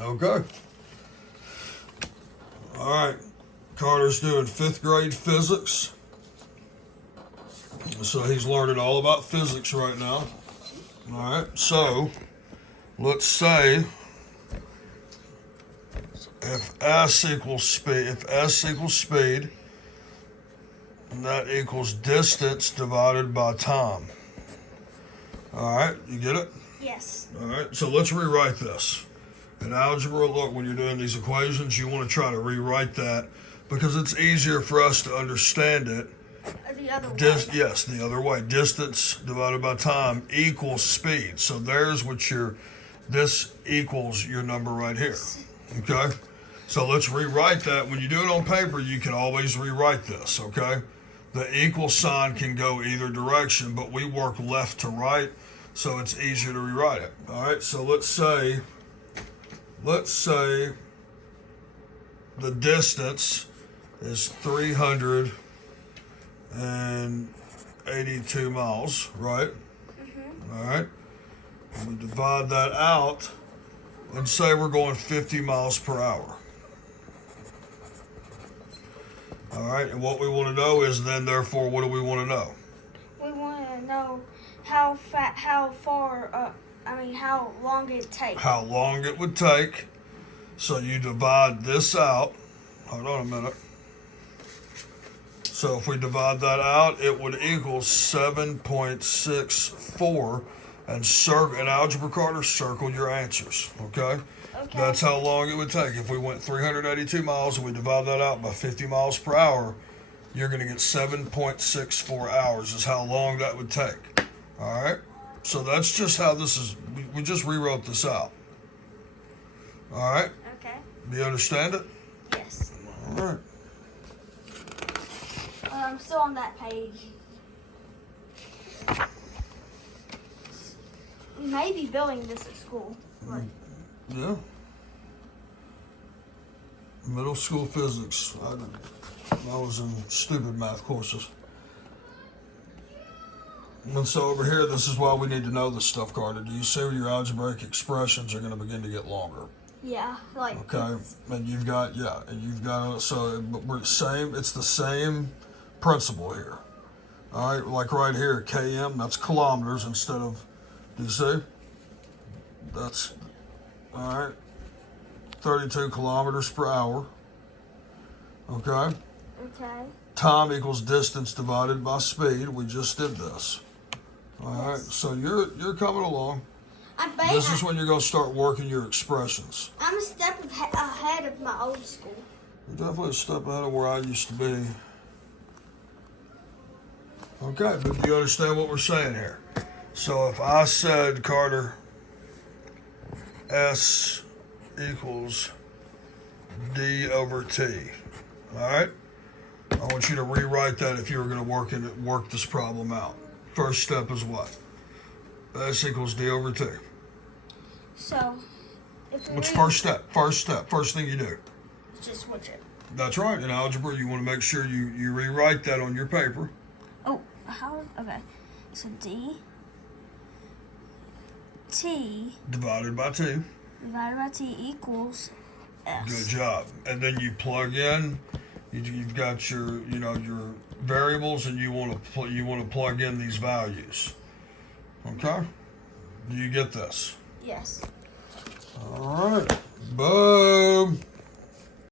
Okay. All right. Carter's doing 5th grade physics. So he's learning all about physics right now. All right. So let's say if S equals speed, and that equals distance divided by time. All right. You get it? Yes. All right. So let's rewrite this. In algebra, look, when you're doing these equations, you want to try to rewrite that because it's easier for us to understand it. The other way. Yes, the other way. Distance divided by time equals speed. So there's what this equals your number right here. Okay? So let's rewrite that. When you do it on paper, you can always rewrite this, okay? The equal sign can go either direction, but we work left to right, so it's easier to rewrite it. All right, so let's say the distance is 382 miles, right? Mm-hmm. All right. And we divide that out and say we're going 50 miles per hour. All right. And what we want to know is then, therefore, what do we want to know? We want to know how long it takes. How long it would take. So you divide this out. Hold on a minute. So if we divide that out, it would equal 7.64. And in algebra, Carter, circle your answers, okay? Okay. That's how long it would take. If we went 382 miles and we divide that out by 50 miles per hour, you're going to get 7.64 hours is how long that would take. All right? So that's just how this is. We just rewrote this out. All right? Okay. Do you understand it? Yes. All right. I'm still on that page. We may be building this at school. But Yeah. Middle school physics. I was in stupid math courses. And so over here, this is why we need to know this stuff, Carter. Do you see where your algebraic expressions are going to begin to get longer? yeah, like Okay, and you've got so it's the same principle here. All right, like right here, km, that's kilometers instead of, do you see? That's, all right, 32 kilometers per hour. Okay, Okay. time equals distance divided by speed. We just did this. All right, so you're coming along. This is when you're going to start working your expressions. I'm a step ahead of my old school. You're definitely a step ahead of where I used to be. Okay, but do you understand what we're saying here? So if I said, Carter, S equals D over T, all right? I want you to rewrite that if you were going to work this problem out. First step is what? S equals D over T. So, What's first step? First thing you do. Just switch it. That's right. In algebra, you want to make sure you rewrite that on your paper. Oh, how? Okay. So D T Divided by T. divided by T equals S. Good job. And then you plug in. You've got your variables, and you want to plug in these values. Okay. Do you get this? Yes.